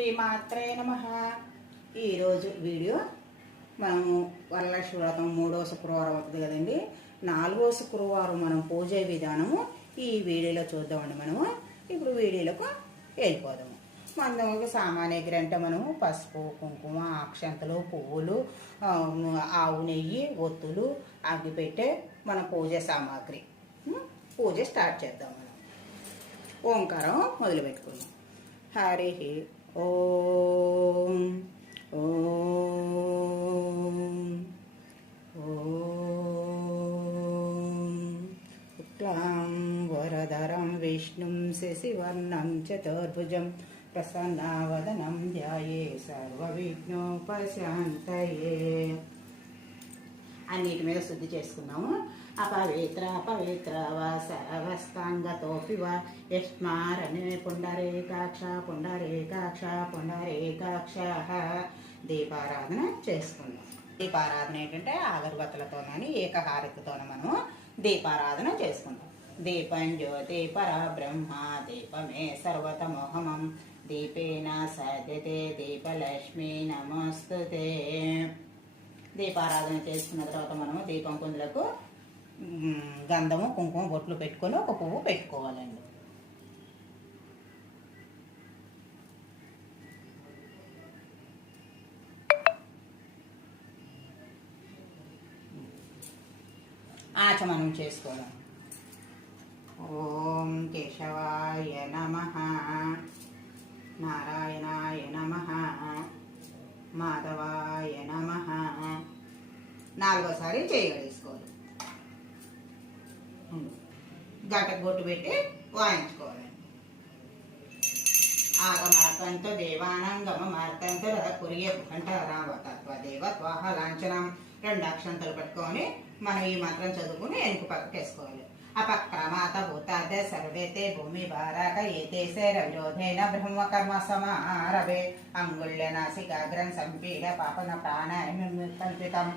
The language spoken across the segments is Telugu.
శ్రీమాత్రే నమ. ఈరోజు వీడియో మనము వరలక్ష్మి వ్రతం మూడో శుక్రవారం అవుతుంది కదండి. నాలుగో శుక్రవారం మనం పూజ విధానము ఈ వీడియోలో చూద్దామండి మనము. ఇప్పుడు వీడియోలకు వెళ్ళిపోదాము. మందముకి సామాన్య అంటే మనము పసుపు కుంకుమ అక్షంతలు పువ్వులు ఆవు నెయ్యి ఒత్తులు అగ్గి పెట్టే మన పూజ సామాగ్రి. పూజ స్టార్ట్ చేద్దాం మనం. ఓంకారం మొదలు పెట్టుకుందాం ॐ ॐ ॐ ओट्लां वरधरं विष्णुं शशिवर्णं चतुर्भुजं प्रसन्नावदनं ध्याये सर्वविघ्नोपशान्तये సర్వవిఘ్నోపశాంతయే అన్నిటి మీద శుద్ధి చేసుకున్నాము. అపవిత్ర అపవిత్ర వా సర్వస్థాంగతోపి వా. పుండరేకాక్ష పుండరేకాక్ష పుండరీకాక్ష. దీపారాధన చేసుకుందాం దీపారాధన ఏంటంటే అగరబత్తులతో కానీ ఏకహారతితో దీపారాధన చేసుకుందాం దీపం జ్యోతి పర బ్రహ్మ దీపమే సర్వతమోహమం. దీపేన సద్యతే దీపలక్ష్మి నమస్తుతే. దీపారాధన చేసుకున్న తర్వాత మనం దీపం కుందులకు గంధము కుంకుమ బొట్లు పెట్టుకొని ఒక పువ్వు పెట్టుకోవాలండి. ఆచమనం చేసుకోవడం. ఓం కేశవాయ నమ. నారాయణాయ నమ. మాధవాయ నమ. నాలుగోసారి చేయగడేసుకోవాలి గంటకు బొట్టు పెట్టి వాయించుకోవాలి. ఆగమార్తంతో దేవానంగమ మార్తంతో రథ కురియ కంట రామతత్వ దేవత్వాహ లాంఛనం. రెండు అక్షంతలు పట్టుకొని మనం ఈ మంత్రం చదువుకుని వెనుక పక్కకేసుకోవాలి వేసుకోవాలి అపక్రమాత భూతార్థ సర్వేతే భూమి భారాక ఏతేసే రవిరోధేన బ్రహ్మకర్మ సమారభే అంగుళ్య నాసికాగ్రం సంపీడ పాపన ప్రాణాయామ కల్పితం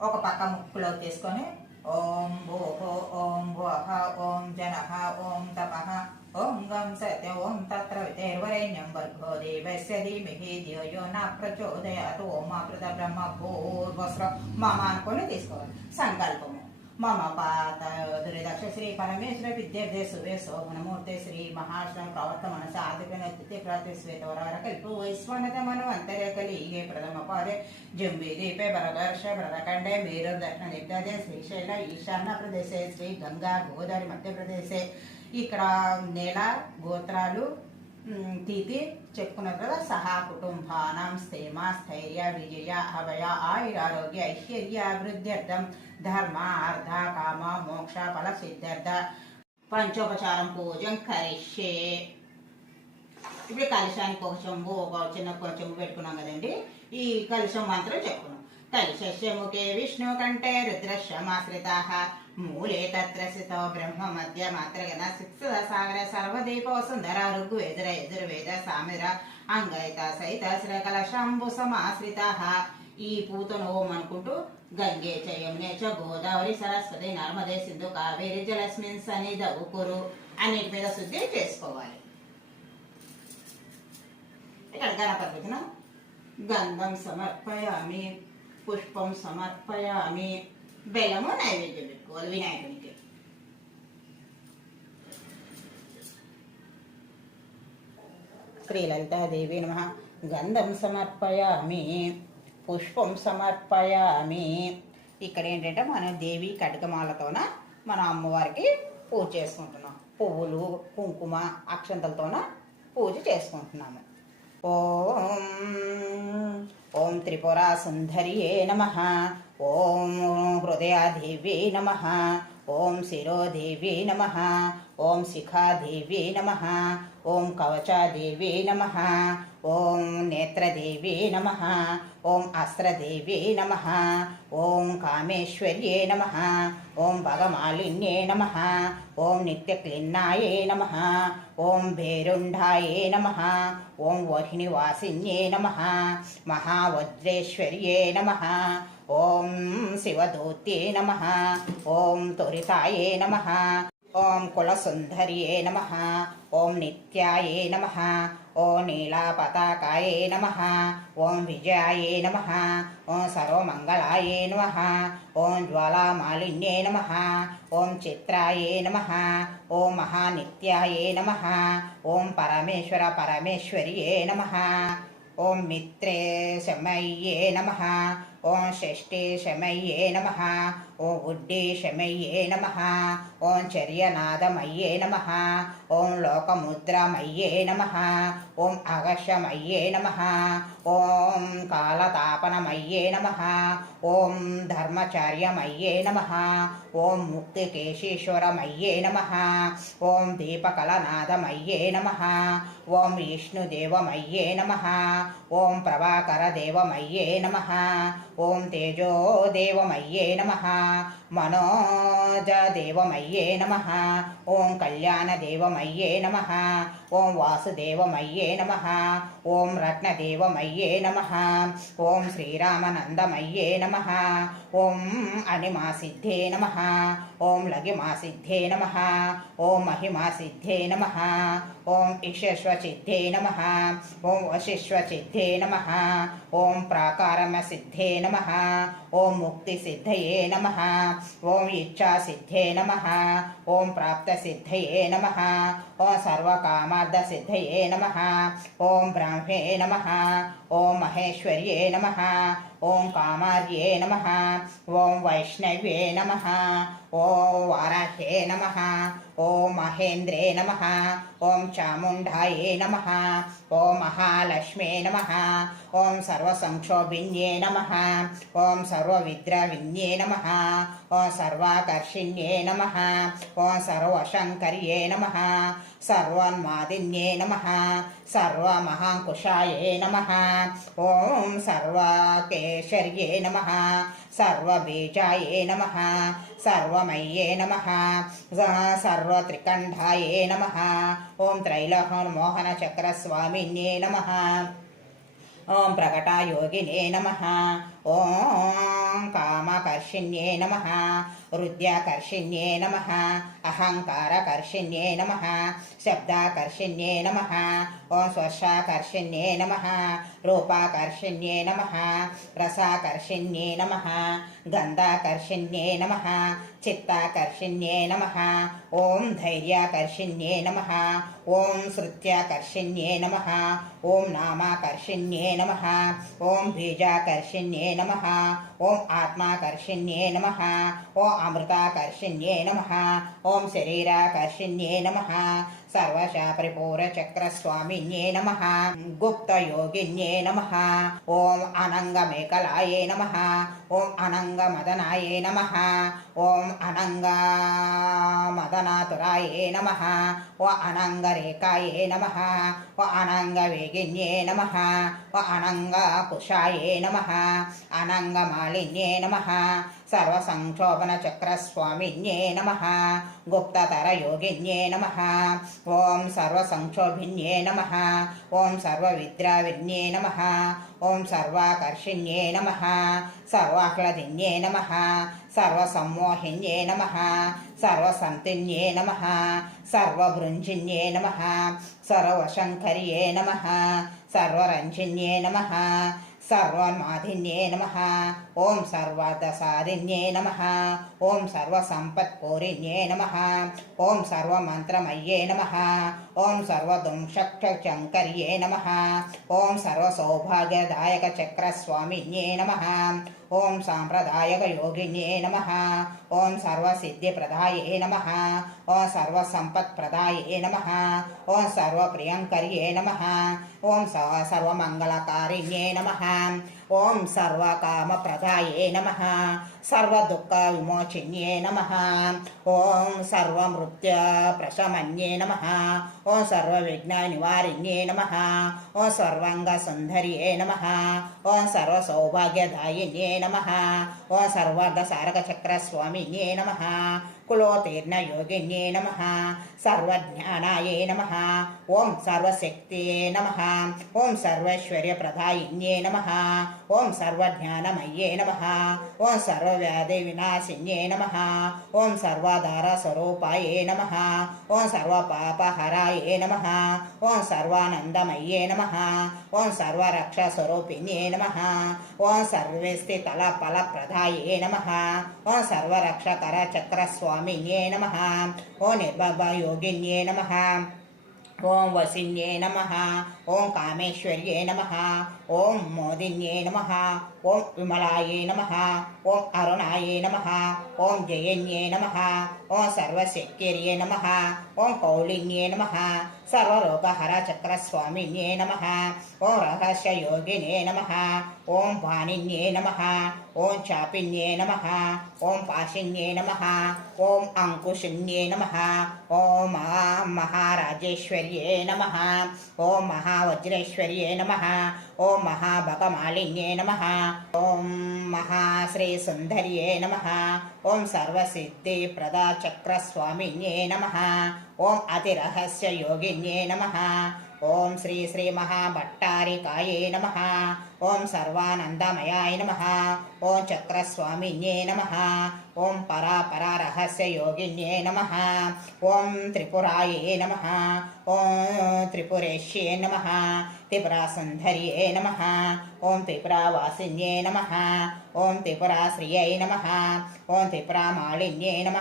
ఒక పక్క ముక్కులో తీసుకొని ఓం భూహో ఓం భువః ఓం జనః ఓం తపః ఓం గం సత్య ఓం తత్ర వితేర్వరేణ్యం భర్గో దేవస్య ధీమహి ధియో యో న ప్రచోదయాత్ ఓం అమృత బ్రహ్మ భూర్వస్ర మమ అనుకొని తీసుకోవాలి సంకల్పము మమ పాత దురిదక్ష శ్రీ పరమేశ్వర విద్యార్థి సువే శోభనమూర్తి శ్రీ మహాశ్రమ ప్రవర్త మనస ఆదిత్య ప్రాతి శ్వేతవర కల్పు వైశ్వనత మను అంతరేకలి ఏ ప్రథమ పాదే. జంబి దీపే భరదర్శ భరతఖండే మీరు దక్షిణ దిగ్గజే శ్రీశైల ఈశాన్య ప్రదేశే శ్రీ గంగా గోదావరి మధ్యప్రదేశే ఇక్కడ నేల గోత్రాలు తీతి చెప్పుకున్నారు కదా. సహా కుటుంబానం స్థేమ స్థైర్య విజయ అభయ ఆయురారోగ్య ఐశ్వర్య అభివృద్ధ్యర్థం ధర్మ అర్థ కామ మోక్ష ఫల సిద్ధార్థ పంచోపచారం పూజం కరిష్యే ఇప్పుడు కలశానికి ఒక చెంబు ఒక చిన్న చెంబు పెట్టుకున్నాం కదండి. ఈ కలశం మంత్రం చెప్పుకున్నాం. కలిశముఖే విష్ణు కంటే రుద్రశ్రమాశ్రిత మూలే తత్ర బ్రహ్మ మధ్య మాత్రగణ శిక్షద సాగర సర్వదీపో సుందర ఋగ్వేదర యజుర్వేద సామిర అంగైత సైత శ్రీ కలశంబు సమాశ్రిత. ఈ పూతను ఓం అనుకుంటూ గంగే చ యమునే చ గోదావరి సరస్వతి నర్మదే సింధు కావేరి జలస్మిన్ సని కురు అన్నిటి మీద శుద్ధి చేసుకోవాలి. ఇక్కడ గణపతి గంధం సమర్పయామి పుష్పం సమర్పయామి బెల్లము నైవేద్యం పెట్టుకోవాలి వినాయకునికి. శ్రీలలితాదేవి నమ. గంధం సమర్పయామి. పుష్పం సమర్పయామి. ఇక్కడ ఏంటంటే మన దేవి కటకమాలతోన మన అమ్మవారికి పూజ చేసుకుంటున్నాం. పువ్వులు కుంకుమ అక్షంతలతోన పూజ చేసుకుంటున్నాము. ఓం ఓం త్రిపురా సుందరియే నమ. ఓం హృదయాదేవి నమ. ఓం శిరోదేవి నమ. ఓం శిఖాదేవి నమ. ఓం కవచాదేవి నమ. ఓం నేత్రదేవి నమ. ఓం అస్త్రదేవి నమ. ఓం కామేశ్వర్యే నమ. ఓం భగమాలిన్యే నమ. ఓం నిత్యక్లిన్నాయే నమ. ఓం భేరుండాయే నమ. ఓం వహినివాసిన్యే నమ. మహావజ్రేశ్వర్యే నమ. ఓం శివదూత్యే నమ. ఓం త్వరితాయే నమ. ఓం కులసుందర్యే నమ. ఓం నిత్యాయే నమ. ఓం నీలాపతాకాయే నమ. ఓం విజయాయే నమ. ఓం సర్వమంగళాయే నమ. ఓం జ్వాలామాలిన్యే నమ. ఓం చిత్రాయే నమ. ఓం మహానిత్యాయే నమ. ఓం పరమేశ్వర పరమేశ్వర్యే నమ. ఓం మిత్రే శమయ్యే నమ. ఓం షష్ఠే శమయ్యే నమ ఓం ఉడ్డే శమయ్యే నమ ఓం చర్యనాదమయ్యే నమ ఓం లోకముద్రమయ్యే నమ ఓం అగశమయ్యే నమ ఓం కాలతాపనమయ్యే నమ ఓం ధర్మచార్యమయ్యే నమ ఓం ముక్తికేశీశ్వరమయ్యే నమ ఓం దీపకలనాదమయ్యే నమ ఓం విష్ణుదేవమయ్యే నమ ఓం ప్రభాకరదేవమయ్యే నమ ఓం తేజో దేవమయ్యే నమ. మనోజదేవమయ్యే నమ ఓం కళ్యాణదేవమయ్యే నమ ఓం వాసుదేవమయ్యే నమ ఓం రత్నదేవమయ్యే నమ ఓం శ్రీరామనందమయ్యే నమ ఓం అనిమాసిద్ధే నమ ఓం లగిమాసిద్ధే నమ ఓం మహిమాసిద్ధే నమ ఓం ఇషస్వచిద్ధే నమ ఓం వశిష్వచిద్ధే నమ ఓం ప్రాకారమసిద్ధే నమ ఓం ముక్తిసిద్ధయే నమ ఓం ఇచ్ఛాసిద్ధే నమ ఓం ప్రాప్తసిద్ధయే నమ ఓం సర్వకామార్థసిద్ధయే నమ ఓం బ్రాహ్మే నమ ఓం మహేశ్వర్యే నమ ఓం కామార్యే నమ ఓం వైష్ణవ్యే నమ ఓం వారాహ్యే నమ ఓం మహేంద్రే నమ ఓం చాముండాయే నమ ఓం మహాలక్ష్మే నమ ఓం సర్వసంక్షోభిన్యే నమ ఓం సర్వవిద్రవిన్యే నమ ఓం సర్వాకర్షిణ్యే నమ ఓం సర్వశంకర్యే నమ సర్వన్మాదిన్యే నమ సర్వమహాంకుశాయే నమ ఓం సర్వకేశర్యే నమ సర్వబీజాయే నమ సర్వమయ్యే నమ సర్వత్రికంఠాయే నమ ఓం త్రైలోహమోహనచక్రస్వామిన్యే నమ ఓం ప్రకటాయోగినే నమ ఓం కామకర్షిణ్యే నమ హృద్యాకర్షిణ్యే నమ అహంకారకర్షిణ్యే నమ శబ్దాకర్షిణ్యే నమ ఓం స్వర్శాకర్షిణ్యే నమ రూపాకర్షిణ్యే నమ రసాకర్షిణ్యే నమ గంధాకర్షిణ్యే నమ చిత్తాకర్షిణ్యే నమ ఓం ధైర్యాకర్షిణ్యే నమ ఓం శృత్యాకర్షిణ్యే నమ ఓం నామాకర్షిణ్యే నమ ఓం బీజాకర్షిణ్యే నమ ఓం ఆత్మాకర్షిణ్యే నమ ఓం అమృతాకర్షిణ్యే నమ ఓం శరీరాకర్షిణ్యే నమ సర్వశాపరిపూరచక్రస్వామిన్యే నమ గుప్తయోగిన్యే నమ ఓం అనంగమేకలాయే నమ ఓం అనంగమదనాయే నమ ఓం అనంగమదనాతురాయే నమ ఓ అనంగరేకాయే నమ ఓ అనంగవేగిన్యే నమ ఓ అనంగకుశాయే నమ అనంగమాలిన్యే సర్వసంక్షోభన చక్రస్వామిన్యే నమ. గుప్తతరయోగిన్యే నమ. ఓం సర్వసంక్షోభిన్యే నమ. ఓం సర్వవిద్రావిన్యే నమ. ఓం సర్వాకర్షిణ్యే నమ. సర్వాహ్లదిన్యే నమ. సర్వసమ్మోహిన్యే నమ. సర్వసంతిన్యే నమ. సర్వభృంజిన్యే నమ. సర్వశంకర్యే నమ. సర్వరంజిన్యే నమ. సర్వమాధిన్యే నమ. ఓం సర్వదసాదిన్యే నమ ఓం సర్వసంపత్పూరిణ్యే నమ ఓం సర్వమంత్రమయ్యే నమ ఓం సర్వదుంశక్తశంకర్యే నమ ఓం సర్వసౌభాగ్యదాయక చక్రస్వామిన్యే నమ ఓం సాంప్రదాయక యోగిన్యే నమ ఓం సర్వసిద్ధిప్రదాయే నమ ఓం సర్వసంపత్ప్రదాయే నమ ఓం సర్వప్రియంకర్యే నమ ఓం సర్వకామ ప్రదాయే నమ సర్వదుఃఖ విమోచిన్యే నమ ఓం సర్వమృత్య ప్రశమన్యే నమ ఓం సర్వవిఘ్న నివారిణ్యే నమ ఓం సర్వాంగ సుందర్యే నమ ఓం సర్వసౌభాగ్యదాయిన్యే నమ ఓం సర్వార్థ సారక చక్ర స్వామిన్యే నమ కులోతీర్ణ యోగిన్యే నమ సర్వజ్ఞానాయే నమ ఓం సర్వశక్తియే నమ ఓం సర్వైశ్వర్యప్రదాయిన్యే నమ ఓం సర్వజ్ఞానమయ్యే నమ. ఓం సర్వవ్యాధి వినాశిన్యే నమ. ఓం సర్వాధార స్వరూపాయే నమ. ఓం సర్వపాపహరాయే నమ. ఓం సర్వానందమయ్యే నమ. ఓం సర్వరక్ష స్వరూపిణ్యే నమ. ఓం సర్వస్థితల ఫలప్రదాయే నమ. ఓం సర్వరక్షకర చక్రస్వామిన్యే నమ. ఓ నిర్భవ యోగిన్యే నమ. ఓం వసిన్యే నమ ఓం కామేశ్వర్యే నమ ఓం మోదిన్యే నమ ఓం విమలాయే నమ ఓం అరుణాయే నమ ఓం జయన్యే నమ ఓం సర్వశక్తిర్యే నమ. ఓం కౌలిన్యే నమ. సర్వరోగహర చక్రస్వామిన్యే నమ. ఓం రహస్య యోగినే నమ. ఓం వాణిన్యే నమ. ఓం చాపిన్యే నమ. ఓం పాశిన్యే నమ. ఓం అంకుశిన్యే నమ. ఓం మహారాజేశ్వర్యే నమ. ఓం మహావజ్రేశ్వర్యే నమ. ఓం మహాభగమాలిన్యే నమ. ఓం మహాశ్రీ సుందర్యే నమ. ఓం సర్వసిద్ధి ప్రదా చక్రస్వామిన్యే నమ. ఓం అతిరహస్య యోగిన్యే నమ. ఓం శ్రీ శ్రీ మహాభట్టారికాయే నమ. ఓం సర్వానందమయాయ నమ ఓం చక్రస్వామిన్యే నమ ఓం పరాపరా రహస్య యోగిన్యే నమ ఓం త్రిపురాయే నమ ఓం త్రిపురేష్యే నమ త్రిపురాసుందర్యే నమ ఓం త్రిపురావాసిన్యే నమ ఓం త్రిపురాశ్రియై నమ ఓం త్రిపురామాళిన్యే నమ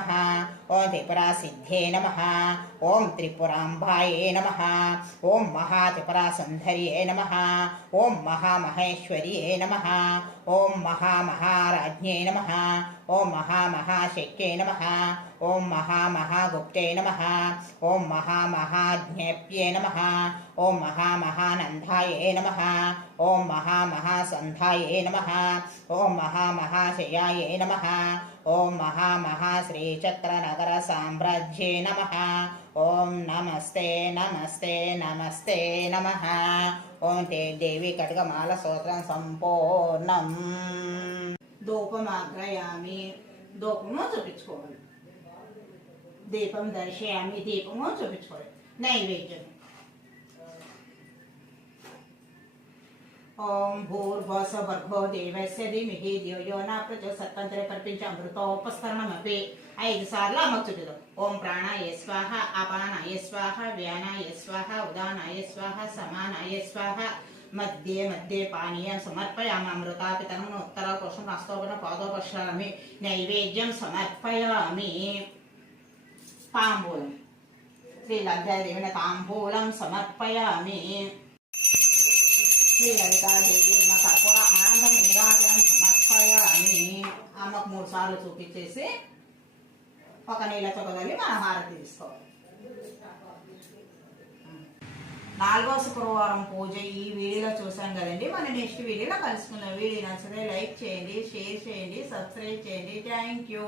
ఓం త్రిపురాసిద్ధే నమ ఓం త్రిపురాంబాయే నమ ఓం మహాత్రిపురాసుందర్యే నమ ఓం మహామహే నమ ఓం మహామహారాజ్ఞే నమ ఓం మహామహాశక్యే నమ ఓం మహామహాగుప్తే నమ ఓం మహామహాజ్ఞప్యే నమ ఓం మహామహానందాయే నమ ఓం మహామహాసంధాయే నమ ఓం మహామహాశయాయే నమ ఓం మహామహాశ్రీచక్రనగర సామ్రాజ్యే నమ ఓం నమస్తే నమస్తే నమస్తే నమ ఓం తే దేవి ఖడ్గమాల స్తోత్రం సంపూర్ణం. ధూపమాగ్రయామి ధూపము చూపించుకోవాలి. దీపం దర్శయామి దీపము చూపించుకోవాలి. నైవేద్యం ఓం భూర్భోస భర్గో దేవస్య ధీమిహి ధియో యో నా ప్రచోదకంత్రే కల్పించ అమృతోపస్తరణమపి ఐదు సార్లు అమర్చుడు ఓం ప్రాణాయ స్వాహ అపానాయ స్వాహ వ్యానాయ స్వాహ ఉదానాయ స్వాహ సమానాయ స్వాహ మధ్యే మధ్యే పానీయం సమర్పయామి అమృతాపితనం ఉత్తర కోసం హస్తోపన పాదోపశ్రామి నైవేద్యం సమర్పయామి తాంబూలం శ్రీ లబ్ధాదేవిన తాంబూలం సమర్పయామి. శ్రీలలితాదేవి మా కర్పూర ఆనందం నీరాజనం అని అమ్మకు మూడు సార్లు చూపించేసి ఒక నీళ్ళ చొక్కదల్లి మన హారతి తీసుకోవాలి నాలుగో శుక్రవారం పూజ ఈ వీడియోలో చూసాం కదండి. మన నెక్స్ట్ వీడియోలో కలుసుకుందాం. వీడియో నచ్చితే లైక్ చేయండి షేర్ చేయండి సబ్స్క్రైబ్ చేయండి. Thank you